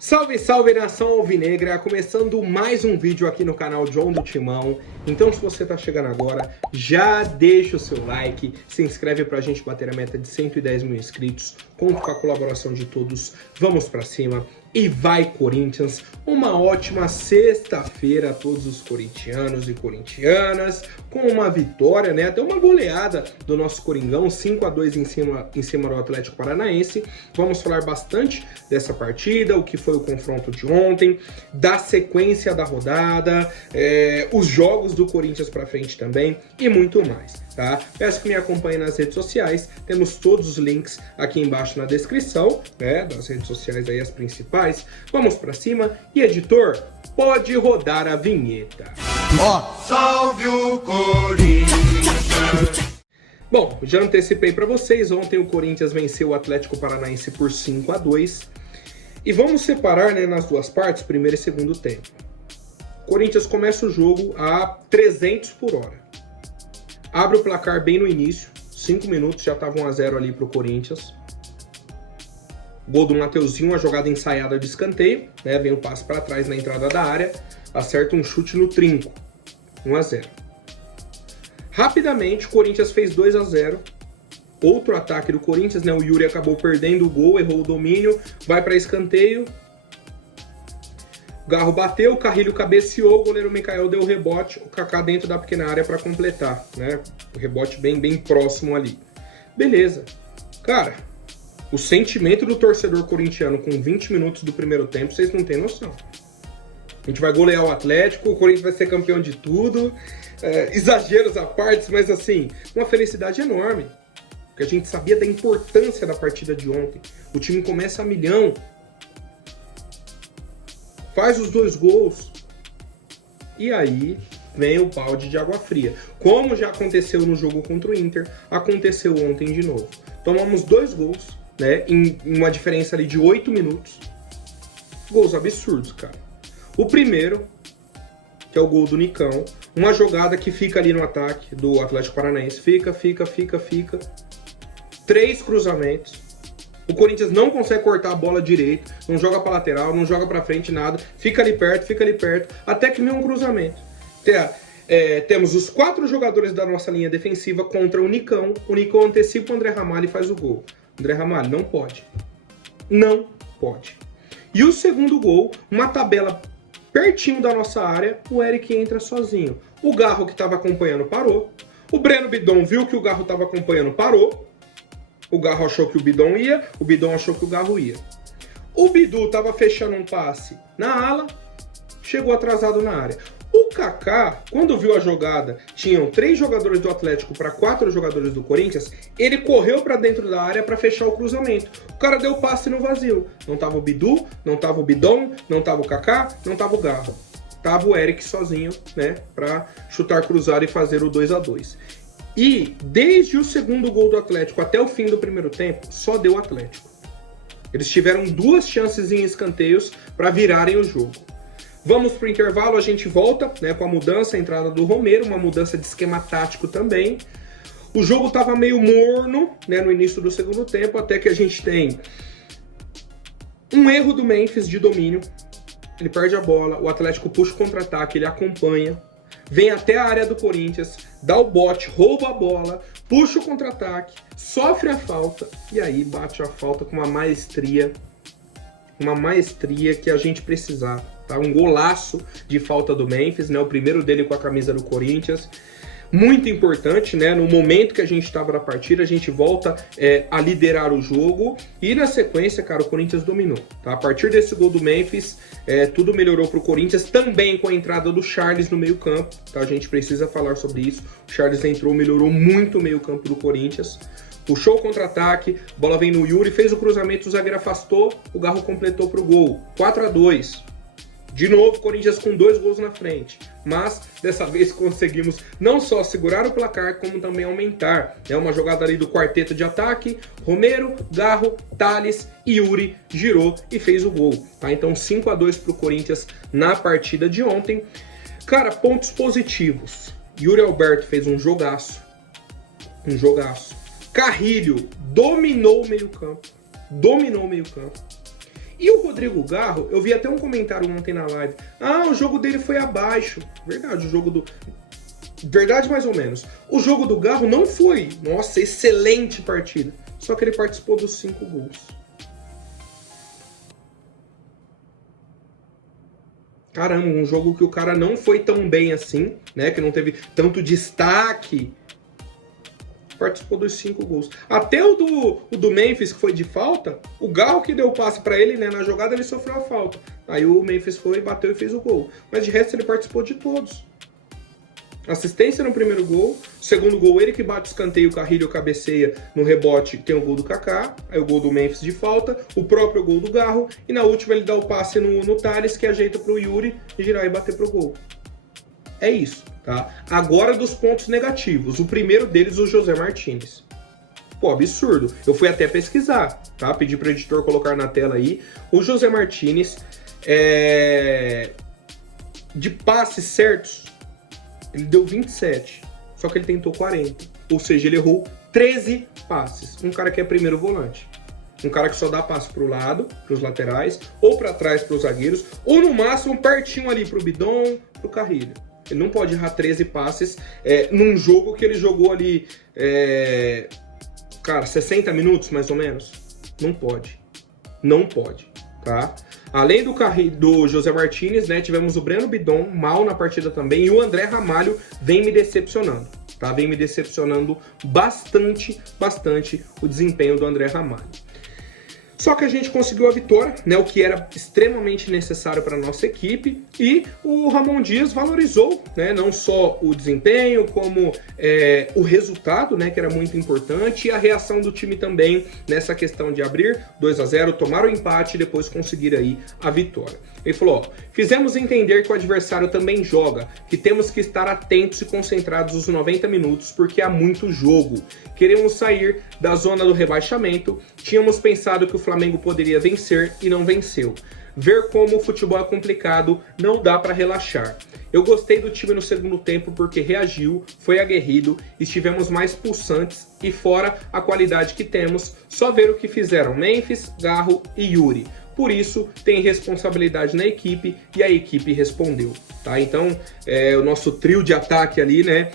Salve, salve nação alvinegra, começando mais um vídeo aqui no canal John do Timão. Então se você tá chegando agora, já deixa o seu like, se inscreve pra gente bater a meta de 110 mil inscritos, conto com a colaboração de todos, vamos pra cima e vai Corinthians! Uma ótima sexta-feira a todos os corintianos e corintianas, com uma vitória, né, até uma goleada do nosso Coringão, 5-2 em cima do Atlético Paranaense. Vamos falar bastante dessa partida, o que foi o confronto de ontem, da sequência da rodada, os jogos do Corinthians pra frente também e muito mais, tá? Peço que me acompanhe nas redes sociais, temos todos os links aqui embaixo na descrição, né, das redes sociais aí as principais. Vamos pra cima e editor, pode rodar a vinheta. Salve o Corinthians! Bom, já antecipei para vocês, ontem o Corinthians venceu o Atlético Paranaense por 5-2. E vamos separar, né, nas duas partes, primeiro e segundo tempo. O Corinthians começa o jogo a 300 por hora. Abre o placar bem no início, 5 minutos, já estava 1-0 ali pro Corinthians. Gol do Mateuzinho, uma jogada ensaiada de escanteio, né, vem o passe para trás na entrada da área, acerta um chute no trinco, 1-0. Rapidamente, o Corinthians fez 2-0. Outro ataque do Corinthians, né? O Yuri acabou perdendo o gol, errou o domínio, vai para escanteio. O Garro bateu, o Carrilho cabeceou, o goleiro Mikael deu o rebote, o Kaká dentro da pequena área para completar, né? O rebote bem próximo ali. Beleza. Cara, o sentimento do torcedor corintiano com 20 minutos do primeiro tempo, vocês não têm noção. A gente vai golear o Atlético, o Corinthians vai ser campeão de tudo. Exageros à parte, mas assim, uma felicidade enorme. Porque a gente sabia da importância da partida de ontem. O time começa a milhão. Faz os 2 gols. E aí vem o balde de água fria. Como já aconteceu no jogo contra o Inter, aconteceu ontem de novo. Tomamos 2 gols, né, em uma diferença ali de 8 minutos. Gols absurdos, cara. O primeiro, que é o gol do Nicão, uma jogada que fica ali no ataque do Atlético Paranaense. Fica. 3 cruzamentos. O Corinthians não consegue cortar a bola direito, não joga pra lateral, não joga pra frente, nada. Fica ali perto, até que vem um cruzamento. Temos os 4 jogadores da nossa linha defensiva contra o Nicão. O Nicão antecipa o André Ramalho e faz o gol. André Ramalho, não pode. Não pode. E o segundo gol, uma tabela pertinho da nossa área, o Eric entra sozinho. O Garro, que estava acompanhando, parou. O Breno Bidon viu que o Garro estava acompanhando, parou. O Garro achou que o Bidon ia, o Bidon achou que o Garro ia. O Bidu estava fechando um passe na ala, chegou atrasado na área. O Kaká, quando viu a jogada, tinham 3 jogadores do Atlético para 4 jogadores do Corinthians, ele correu para dentro da área para fechar o cruzamento. O cara deu passe no vazio. Não tava o Bidu, não tava o Bidon, não tava o Kaká, não tava o Garro. Tava o Eric sozinho, né, para chutar cruzado e fazer o 2-2. E desde o segundo gol do Atlético até o fim do primeiro tempo, só deu o Atlético. Eles tiveram 2 chances em escanteios para virarem o jogo. Vamos para o intervalo, a gente volta, né, com a mudança, a entrada do Romero, uma mudança de esquema tático também. O jogo estava meio morno, né, no início do segundo tempo, até que a gente tem um erro do Memphis de domínio. Ele perde a bola, o Atlético puxa o contra-ataque, ele acompanha, vem até a área do Corinthians, dá o bote, rouba a bola, puxa o contra-ataque, sofre a falta e aí bate a falta com uma maestria que a gente precisava, tá? Um golaço de falta do Memphis, né? O primeiro dele com a camisa do Corinthians. Muito importante, né? No momento que a gente estava na partida, a gente volta a liderar o jogo e na sequência, cara, o Corinthians dominou, tá? A partir desse gol do Memphis, tudo melhorou pro Corinthians, também com a entrada do Charles no meio campo, tá? A gente precisa falar sobre isso. O Charles entrou, melhorou muito o meio campo do Corinthians. Puxou o contra-ataque, bola vem no Yuri, fez o cruzamento, o zagueiro afastou, o Garro completou pro gol. 4-2. De novo, Corinthians com 2 gols na frente, mas dessa vez conseguimos não só segurar o placar, como também aumentar. É uma jogada ali do quarteto de ataque, Romero, Garro, Thales e Yuri girou e fez o gol. Tá? Então 5-2 para o Corinthians na partida de ontem. Cara, pontos positivos. Yuri Alberto fez um jogaço. Carrilho dominou o meio campo. E o Rodrigo Garro, eu vi até um comentário ontem na live. Ah, o jogo dele foi abaixo. Verdade, o jogo do... Verdade mais ou menos. O jogo do Garro não foi, nossa, excelente partida. Só que ele participou dos 5 gols. Caramba, um jogo que o cara não foi tão bem assim, né? Que não teve tanto destaque. Participou dos 5 gols. Até o do Memphis, que foi de falta, o Garro que deu o passe pra ele, né? Na jogada ele sofreu a falta. Aí o Memphis foi, bateu e fez o gol. Mas de resto ele participou de todos. Assistência no primeiro gol, segundo gol ele que bate o escanteio, o Carrilho cabeceia no rebote, tem o gol do Kaká, aí o gol do Memphis de falta, o próprio gol do Garro, e na última ele dá o passe no Thales, que ajeita pro Yuri girar e bater pro gol. É isso, tá? Agora dos pontos negativos, o primeiro deles o José Martínez. Pô, absurdo. Eu fui até pesquisar, tá? Pedi pro editor colocar na tela aí. O José Martínez, de passes certos, ele deu 27, só que ele tentou 40. Ou seja, ele errou 13 passes. Um cara que é primeiro volante. Um cara que só dá passe pro lado, pros laterais, ou para trás pros zagueiros, ou no máximo pertinho ali pro Bidon, pro Carrilho. Ele não pode errar 13 passes num jogo que ele jogou ali, cara, 60 minutos mais ou menos. Não pode. Não pode, tá? Além do José Martínez, né, tivemos o Breno Bidon mal na partida também, e o André Ramalho vem me decepcionando, tá? Vem me decepcionando bastante o desempenho do André Ramalho. Só que a gente conseguiu a vitória, né, o que era extremamente necessário para a nossa equipe, e o Ramon Dias valorizou, né, não só o desempenho, como o resultado, né, que era muito importante, e a reação do time também nessa questão de abrir 2-0, tomar o empate e depois conseguir aí a vitória. Ele falou, ó, fizemos entender que o adversário também joga, que temos que estar atentos e concentrados os 90 minutos, porque há muito jogo. Queremos sair da zona do rebaixamento, tínhamos pensado que o Flamengo poderia vencer e não venceu. Ver como o futebol é complicado, não dá para relaxar. Eu gostei do time no segundo tempo porque reagiu, foi aguerrido, estivemos mais pulsantes e fora a qualidade que temos, só ver o que fizeram Memphis, Garro e Yuri. Por isso, tem responsabilidade na equipe e a equipe respondeu, tá? Então, o nosso trio de ataque ali, né?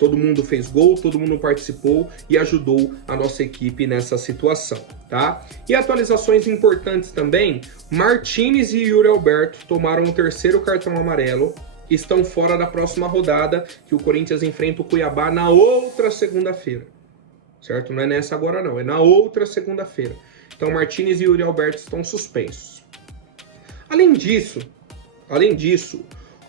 Todo mundo fez gol, todo mundo participou e ajudou a nossa equipe nessa situação, tá? E atualizações importantes também, Martínez e Yuri Alberto tomaram o 3º cartão amarelo, estão fora da próxima rodada, que o Corinthians enfrenta o Cuiabá na outra segunda-feira, certo? Não é nessa agora não, é na outra segunda-feira. Então, Martínez e Yuri Alberto estão suspensos. Além disso,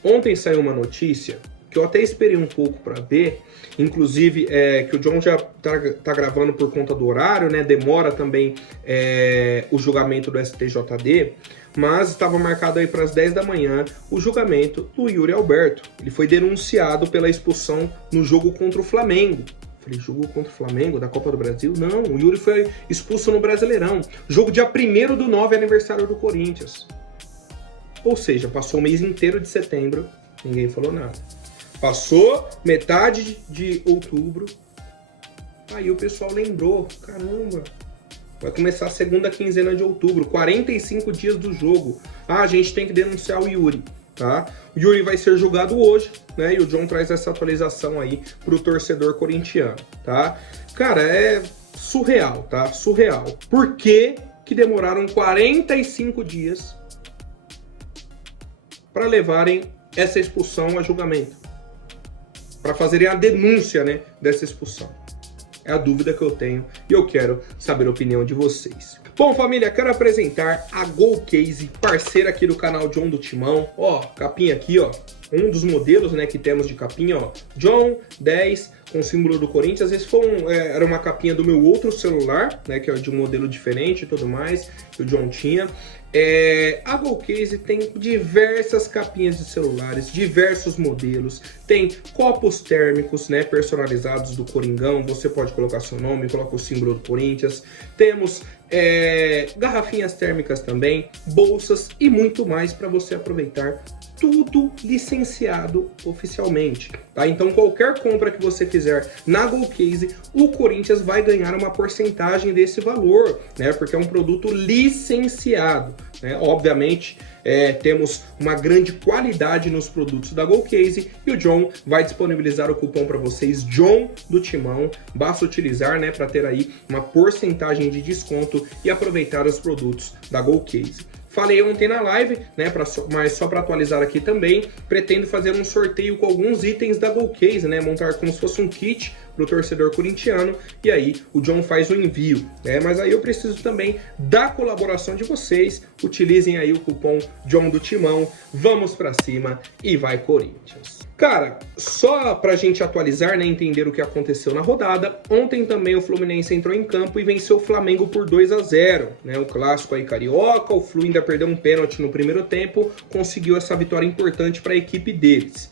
ontem saiu uma notícia que eu até esperei um pouco para ver, inclusive que o John já tá gravando por conta do horário, né? Demora também o julgamento do STJD, mas estava marcado aí para as 10 da manhã o julgamento do Yuri Alberto. Ele foi denunciado pela expulsão no jogo contra o Flamengo. Falei, jogo contra o Flamengo, da Copa do Brasil? Não, o Yuri foi expulso no Brasileirão. Jogo dia 1º/9, aniversário do Corinthians. Ou seja, passou o mês inteiro de setembro, ninguém falou nada. Passou metade de outubro, aí o pessoal lembrou, caramba, vai começar a segunda quinzena de outubro, 45 dias do jogo. Ah, a gente tem que denunciar o Yuri. Tá? O Yuri vai ser julgado hoje, né? E o John traz essa atualização aí pro torcedor corintiano, tá? Cara, é surreal, tá? Surreal. Por que demoraram 45 dias para levarem essa expulsão a julgamento? Para fazerem a denúncia, né, dessa expulsão? É a dúvida que eu tenho e eu quero saber a opinião de vocês. Bom, família, quero apresentar a GoCase, parceira aqui do canal John do Timão. Ó, capinha aqui, ó. Um dos modelos, né, que temos de capinha, ó. John 10 com o símbolo do Corinthians. Esse foi era uma capinha do meu outro celular, né, que é de um modelo diferente e tudo mais, que o John tinha. A GoCase tem diversas capinhas de celulares, diversos modelos, tem copos térmicos, né, personalizados do Coringão, você pode colocar seu nome, coloca o símbolo do Corinthians, temos garrafinhas térmicas também, bolsas e muito mais para você aproveitar, tudo licenciado. licenciado oficialmente, tá? Então qualquer compra que você fizer na GoCase, o Corinthians vai ganhar uma porcentagem desse valor, né? Porque é um produto licenciado, né? Obviamente, temos uma grande qualidade nos produtos da GoCase e o John vai disponibilizar o cupom para vocês, John do Timão. Basta utilizar, né, para ter aí uma porcentagem de desconto e aproveitar os produtos da GoCase. Falei ontem na live, né, mas só para atualizar aqui também, pretendo fazer um sorteio com alguns itens da GoCase, né, montar como se fosse um kit para o torcedor corintiano, e aí o John faz o envio, né, mas aí eu preciso também da colaboração de vocês, utilizem aí o cupom John do Timão, vamos para cima e vai Corinthians! Cara, só pra gente atualizar, né, entender o que aconteceu na rodada, ontem também o Fluminense entrou em campo e venceu o Flamengo por 2-0, né, o clássico aí carioca, o Flu ainda perdeu um pênalti no primeiro tempo, conseguiu essa vitória importante para a equipe deles.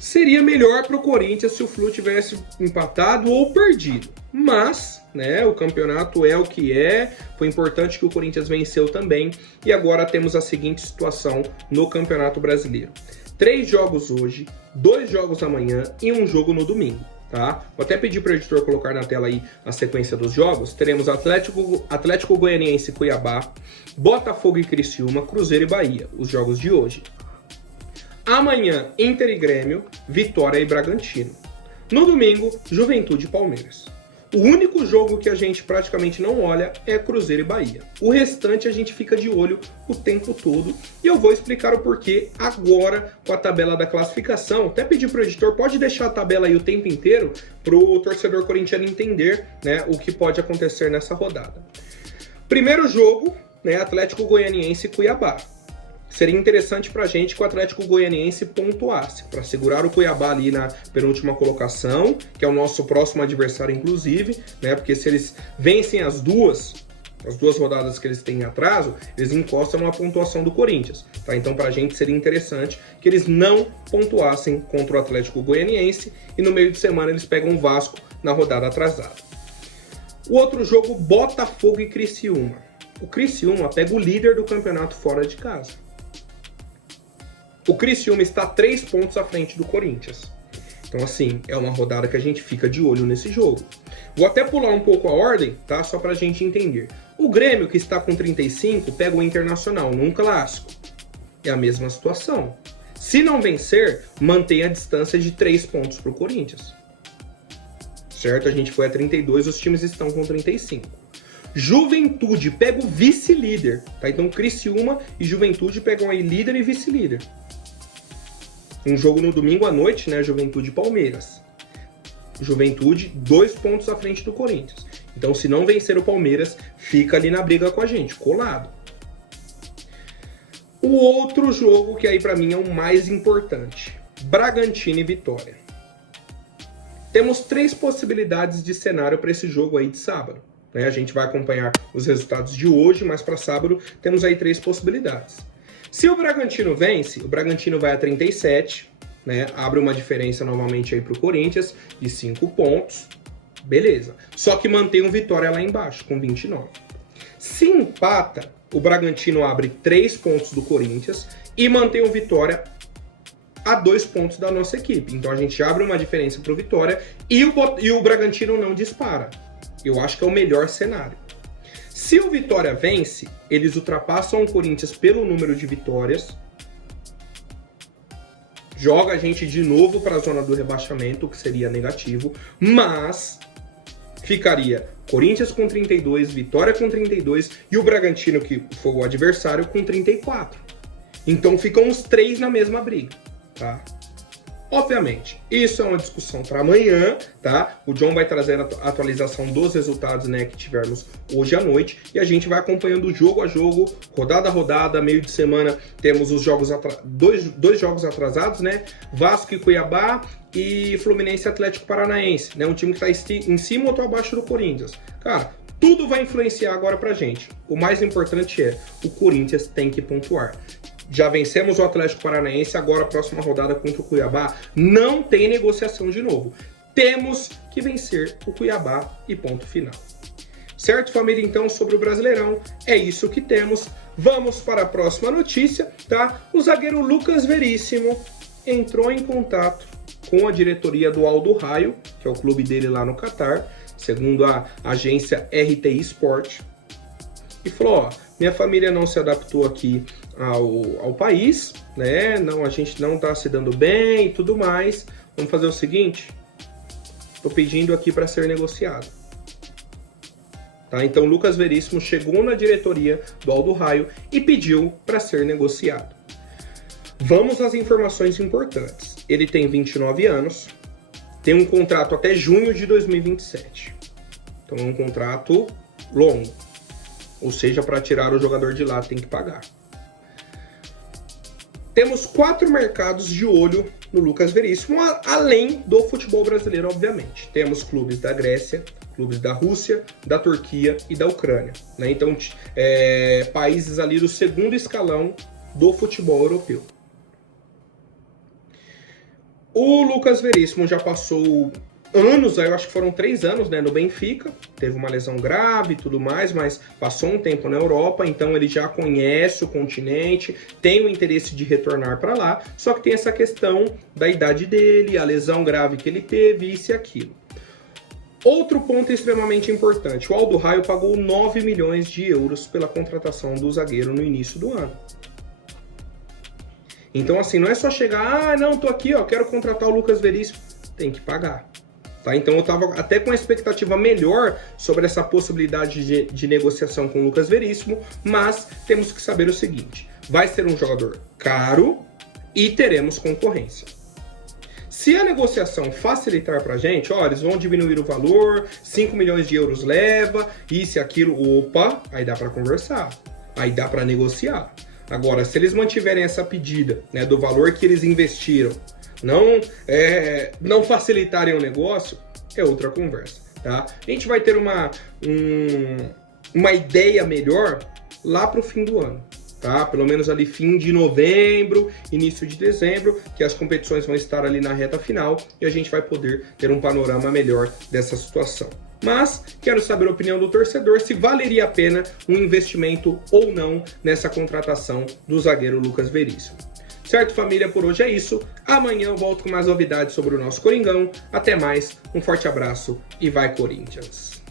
Seria melhor para o Corinthians se o Flu tivesse empatado ou perdido, mas, né, o campeonato é o que é, foi importante que o Corinthians venceu também, e agora temos a seguinte situação no Campeonato Brasileiro. 3 jogos hoje, 2 jogos amanhã e um jogo no domingo, tá? Vou até pedir para o editor colocar na tela aí a sequência dos jogos. Teremos Atlético Goianiense e Cuiabá, Botafogo e Criciúma, Cruzeiro e Bahia, os jogos de hoje. Amanhã, Inter e Grêmio, Vitória e Bragantino. No domingo, Juventude e Palmeiras. O único jogo que a gente praticamente não olha é Cruzeiro e Bahia. O restante a gente fica de olho o tempo todo. E eu vou explicar o porquê agora com a tabela da classificação. Até pedir para o editor, pode deixar a tabela aí o tempo inteiro para o torcedor corintiano entender, né, o que pode acontecer nessa rodada. Primeiro jogo, né, Atlético Goianiense e Cuiabá. Seria interessante pra gente que o Atlético Goianiense pontuasse, para segurar o Cuiabá ali na penúltima colocação, que é o nosso próximo adversário, inclusive, né? Porque se eles vencem as duas rodadas que eles têm em atraso, eles encostam na pontuação do Corinthians, tá? Então pra gente seria interessante que eles não pontuassem contra o Atlético Goianiense e no meio de semana eles pegam o Vasco na rodada atrasada. O outro jogo, Botafogo e Criciúma. O Criciúma pega o líder do campeonato fora de casa. O Criciúma está 3 pontos à frente do Corinthians. Então, assim, é uma rodada que a gente fica de olho nesse jogo. Vou até pular um pouco a ordem, tá? Só pra gente entender. O Grêmio, que está com 35, pega o Internacional num clássico. É a mesma situação. Se não vencer, mantém a distância de 3 pontos pro Corinthians. Certo? A gente foi a 32, os times estão com 35. Juventude pega o vice-líder, tá? Então Criciúma e Juventude pegam aí líder e vice-líder. Um jogo no domingo à noite, né? Juventude e Palmeiras. Juventude, 2 pontos à frente do Corinthians. Então, se não vencer o Palmeiras, fica ali na briga com a gente, colado. O outro jogo, que aí pra mim é o mais importante. Bragantino e Vitória. Temos 3 possibilidades de cenário para esse jogo aí de sábado. Né? A gente vai acompanhar os resultados de hoje, mas para sábado temos aí 3 possibilidades. Se o Bragantino vence, o Bragantino vai a 37, né? Abre uma diferença novamente aí para o Corinthians de 5 pontos, beleza. Só que mantém o Vitória lá embaixo, com 29. Se empata, o Bragantino abre 3 pontos do Corinthians e mantém o Vitória a 2 pontos da nossa equipe. Então a gente abre uma diferença para o Vitória e o Bragantino não dispara. Eu acho que é o melhor cenário. Se o Vitória vence, eles ultrapassam o Corinthians pelo número de vitórias. Joga a gente de novo para a zona do rebaixamento, o que seria negativo. Mas ficaria Corinthians com 32, Vitória com 32 e o Bragantino, que foi o adversário, com 34. Então ficam os 3 na mesma briga, tá? Obviamente, isso é uma discussão para amanhã, tá? O John vai trazer a atualização dos resultados, né, que tivermos hoje à noite e a gente vai acompanhando jogo a jogo, rodada a rodada, meio de semana temos os jogos dois jogos atrasados, né? Vasco e Cuiabá e Fluminense e Atlético Paranaense, né? Um time que tá em cima ou abaixo do Corinthians. Cara, tudo vai influenciar agora pra gente. O mais importante é, o Corinthians tem que pontuar. Já vencemos o Atlético Paranaense, agora a próxima rodada contra o Cuiabá não tem negociação de novo. Temos que vencer o Cuiabá e ponto final. Certo, família? Então, sobre o Brasileirão, é isso que temos. Vamos para a próxima notícia, tá? O zagueiro Lucas Veríssimo entrou em contato com a diretoria do Al Duhail, que é o clube dele lá no Catar, segundo a agência RTI Sport, e falou, ó, minha família não se adaptou aqui ao país, né? Não, a gente não tá se dando bem e tudo mais. Vamos fazer o seguinte, tô pedindo aqui para ser negociado. Tá? Então Lucas Veríssimo chegou na diretoria do Al Duhail e pediu para ser negociado. Vamos às informações importantes. Ele tem 29 anos, tem um contrato até junho de 2027. Então é um contrato longo. Ou seja, para tirar o jogador de lá tem que pagar. Temos 4 mercados de olho no Lucas Veríssimo, além do futebol brasileiro, obviamente. Temos clubes da Grécia, clubes da Rússia, da Turquia e da Ucrânia, né? Então, países ali do segundo escalão do futebol europeu. O Lucas Veríssimo já passou anos, eu acho que foram 3 anos, né, no Benfica, teve uma lesão grave e tudo mais, mas passou um tempo na Europa, então ele já conhece o continente, tem o interesse de retornar para lá, só que tem essa questão da idade dele, a lesão grave que ele teve, isso e aquilo. Outro ponto extremamente importante, o Al Duhail pagou 9 milhões de euros pela contratação do zagueiro no início do ano. Então assim, não é só chegar, não, tô aqui, ó, quero contratar o Lucas Veríssimo, tem que pagar. Tá? Então eu estava até com uma expectativa melhor sobre essa possibilidade de negociação com o Lucas Veríssimo, mas temos que saber o seguinte, vai ser um jogador caro e teremos concorrência. Se a negociação facilitar pra gente, ó, eles vão diminuir o valor, 5 milhões de euros leva, isso e aquilo, opa, aí dá para conversar, aí dá para negociar. Agora, se eles mantiverem essa pedida, né, do valor que eles investiram, não facilitarem o negócio, é outra conversa, tá? A gente vai ter uma ideia melhor lá para o fim do ano, tá? Pelo menos ali fim de novembro, início de dezembro, que as competições vão estar ali na reta final e a gente vai poder ter um panorama melhor dessa situação. Mas quero saber a opinião do torcedor se valeria a pena um investimento ou não nessa contratação do zagueiro Lucas Veríssimo. Certo, família? Por hoje é isso. Amanhã eu volto com mais novidades sobre o nosso Coringão. Até mais, um forte abraço e vai Corinthians!